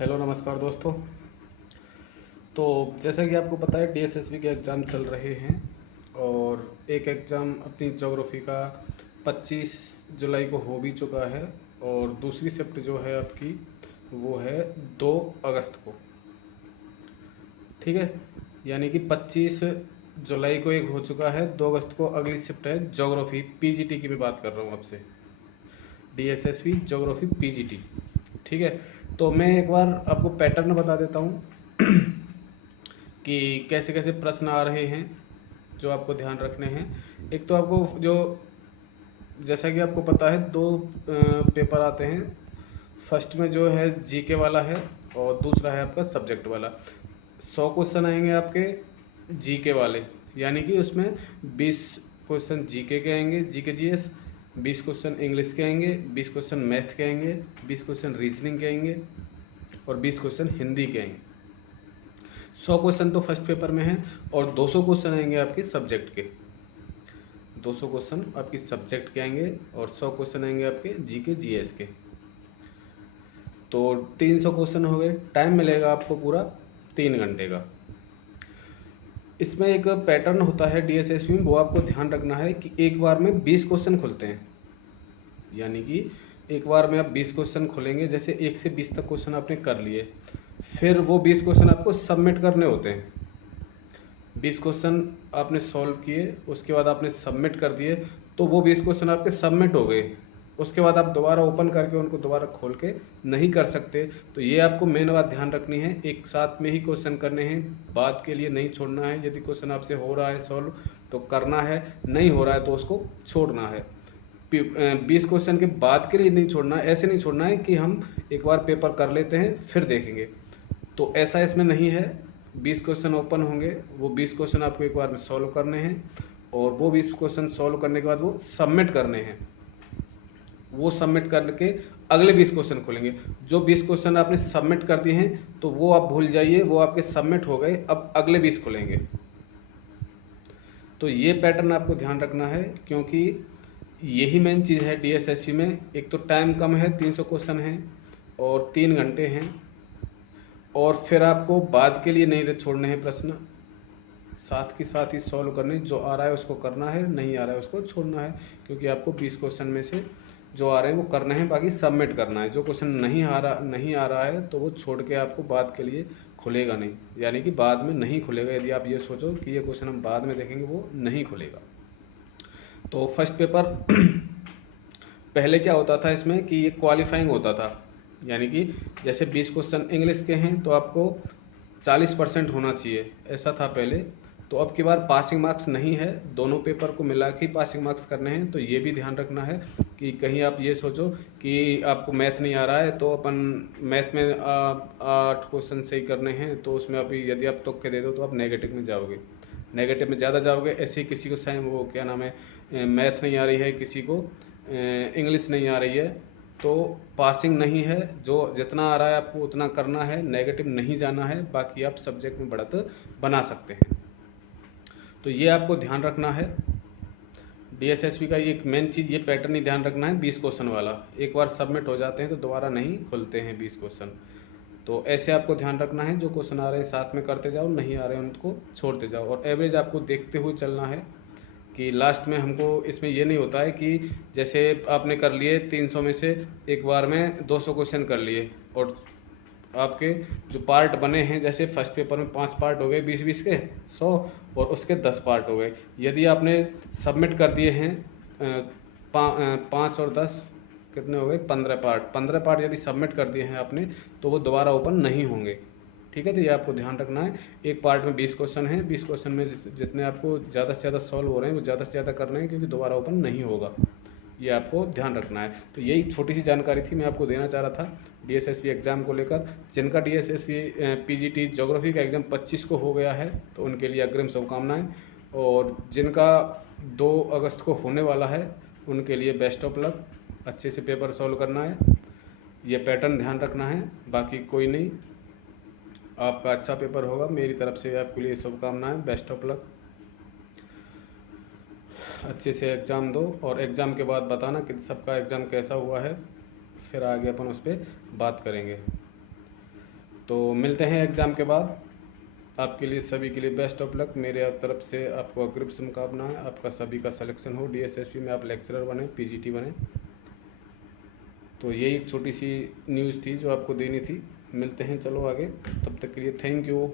Hello नमस्कार दोस्तों। तो जैसा कि आपको पता है डीएसएसबी के एग्ज़ाम चल रहे हैं और एक एग्ज़ाम अपनी ज्योग्राफी का 25 जुलाई को हो भी चुका है और दूसरी शिफ्ट जो है आपकी वो है 2 अगस्त को। ठीक है, यानी कि 25 जुलाई को एक हो चुका है, 2 अगस्त को अगली शिफ्ट है ज्योग्राफी पीजीटी की मैं बात कर रहा हूँ आपसे, डीएसएसबी ज्योग्राफी पीजीटी। ठीक है, तो मैं एक बार आपको पैटर्न बता देता हूँ कि कैसे कैसे प्रश्न आ रहे हैं जो आपको ध्यान रखने हैं। एक तो आपको जो जैसा कि आपको पता है दो पेपर आते हैं। फर्स्ट में जो है जीके वाला है और दूसरा है आपका सब्जेक्ट वाला। 100 क्वेश्चन आएंगे आपके जीके वाले, यानी कि उसमें 20 क्वेश्चन जीके के आएंगे, जीके जीएस, 20 क्वेश्चन इंग्लिश के आएंगे, 20 क्वेश्चन मैथ के आएंगे, 20 क्वेश्चन रीजनिंग के आएंगे और 20 क्वेश्चन हिंदी के आएंगे। 100 क्वेश्चन तो फर्स्ट पेपर में है और 200 क्वेश्चन आएंगे आपके सब्जेक्ट के। 200 क्वेश्चन आपकी सब्जेक्ट के आएंगे और 100 क्वेश्चन आएंगे आपके जीके जीएस के। तो 300 क्वेश्चन हो गए। टाइम मिलेगा आपको पूरा 3 घंटे का। इसमें एक पैटर्न होता है डीएसएसबी में, वो आपको ध्यान रखना है कि एक बार में 20 क्वेश्चन खुलते हैं, यानी कि एक बार में आप 20 क्वेश्चन खोलेंगे। जैसे 1 से 20 तक क्वेश्चन आपने कर लिए, फिर वो 20 क्वेश्चन आपको सबमिट करने होते हैं। 20 क्वेश्चन आपने सॉल्व किए, उसके बाद आपने सबमिट कर दिए, तो वो 20 क्वेश्चन आपके सबमिट हो गए। उसके बाद आप दोबारा ओपन करके उनको दोबारा खोल के नहीं कर सकते। तो ये आपको मेन बात ध्यान रखनी है, एक साथ में ही क्वेश्चन करने हैं, बाद के लिए नहीं छोड़ना है। यदि क्वेश्चन आपसे हो रहा है सॉल्व तो करना है, नहीं हो रहा है तो उसको छोड़ना है। 20 क्वेश्चन के बाद के लिए नहीं छोड़ना है। ऐसे नहीं छोड़ना है कि हम एक बार पेपर कर लेते हैं फिर देखेंगे, तो ऐसा इसमें नहीं है। 20 क्वेश्चन ओपन होंगे, वो 20 क्वेश्चन आपको एक बार में सॉल्व करने हैं और वो 20 क्वेश्चन सॉल्व करने के बाद वो सबमिट करने हैं। वो सबमिट करके अगले 20 क्वेश्चन खोलेंगे। जो 20 क्वेश्चन आपने सबमिट कर दिए हैं तो वो आप भूल जाइए, वो आपके सबमिट हो गए। अब अगले 20 खोलेंगे। तो ये पैटर्न आपको ध्यान रखना है, क्योंकि यही मेन चीज़ है डीएसएससी में। एक तो टाइम कम है, 300 क्वेश्चन हैं और 3 घंटे हैं, और फिर आपको बाद के लिए नहीं छोड़ने हैं प्रश्न, साथ के साथ ही सॉल्व करने। जो आ रहा है उसको करना है, नहीं आ रहा है उसको छोड़ना है, क्योंकि आपको 20 क्वेश्चन में से जो आ रहे हैं वो करने हैं, बाकी सबमिट करना है। जो क्वेश्चन नहीं आ रहा है तो वो छोड़ के आपको बाद के लिए खुलेगा नहीं, यानी कि बाद में नहीं खुलेगा। यदि आप ये सोचो कि ये क्वेश्चन हम बाद में देखेंगे, वो नहीं खुलेगा। तो फर्स्ट पेपर पहले क्या होता था इसमें कि ये क्वालिफाइंग होता था, यानी कि जैसे 20 क्वेश्चन इंग्लिश के हैं तो आपको 40% होना चाहिए, ऐसा था पहले। तो अब की बार पासिंग मार्क्स नहीं है, दोनों पेपर को मिला के पासिंग मार्क्स करने हैं। तो ये भी ध्यान रखना है कि कहीं आप ये सोचो कि आपको मैथ नहीं आ रहा है तो अपन मैथ में 8 क्वेश्चन सही करने हैं, तो उसमें अभी यदि आप तुक्के दे दो तो आप नेगेटिव में जाओगे, नेगेटिव में ज़्यादा जाओगे। ऐसे ही किसी को साइन वो क्या नाम है, मैथ नहीं आ रही है, किसी को इंग्लिश नहीं आ रही है, तो पासिंग नहीं है। जो जितना आ रहा है आपको उतना करना है, नेगेटिव नहीं जाना है, बाकी आप सब्जेक्ट में बढ़त बना सकते हैं। तो ये आपको ध्यान रखना है। डीएसएसबी का ये एक मेन चीज़, ये पैटर्न ही ध्यान रखना है। 20 क्वेश्चन वाला एक बार सबमिट हो जाते हैं तो दोबारा नहीं खुलते हैं 20 क्वेश्चन। तो ऐसे आपको ध्यान रखना है, जो क्वेश्चन आ रहे हैं साथ में करते जाओ, नहीं आ रहे हैं उनको छोड़ते जाओ, और एवरेज आपको देखते हुए चलना है कि लास्ट में हमको इसमें ये नहीं होता है कि जैसे आपने कर लिए 300 में से एक बार में 200 क्वेश्चन कर लिए और आपके जो पार्ट बने हैं, जैसे फर्स्ट पेपर में 5 पार्ट हो गए 20-20 के 100, और उसके 10 पार्ट हो गए। यदि आपने सबमिट कर दिए हैं 5 और 10 कितने हो गए, 15 पार्ट। 15 पार्ट यदि सबमिट कर दिए हैं आपने तो वो दोबारा ओपन नहीं होंगे। ठीक है, तो ये आपको ध्यान रखना है। एक पार्ट में 20 क्वेश्चन हैं, 20 क्वेश्चन में जितने आपको ज़्यादा से ज़्यादा सॉल्व हो रहे हैं वो ज़्यादा से ज़्यादा करने हैं, क्योंकि दोबारा ओपन नहीं होगा। ये आपको ध्यान रखना है। तो यही छोटी सी जानकारी थी मैं आपको देना चाह रहा था डीएसएसबी एग्ज़ाम को लेकर। जिनका डीएसएसबी पीजीटी ज्योग्राफी का एग्ज़ाम 25 को हो गया है तो उनके लिए अग्रिम शुभकामनाएं, और जिनका 2 अगस्त को होने वाला है उनके लिए बेस्ट ऑफ लक। अच्छे से पेपर सॉल्व करना है, ये पैटर्न ध्यान रखना है, बाकी कोई नहीं। आपका अच्छा पेपर होगा, मेरी तरफ से आपके लिए शुभकामनाएं, बेस्ट ऑफ लक। अच्छे से एग्ज़ाम दो और एग्ज़ाम के बाद बताना कि सबका एग्ज़ाम कैसा हुआ है, फिर आगे अपन उस पर बात करेंगे। तो मिलते हैं एग्ज़ाम के बाद। आपके लिए सभी के लिए बेस्ट ऑफ लक। मेरे तरफ से आपको अग्रिम शुभकामना है। आपका सभी का सिलेक्शन हो, DSSC में आप लेक्चरर बने, PGT बने। तो यही एक छोटी सी न्यूज़ थी जो आपको देनी थी। मिलते हैं चलो आगे, तब तक के लिए थैंक यू।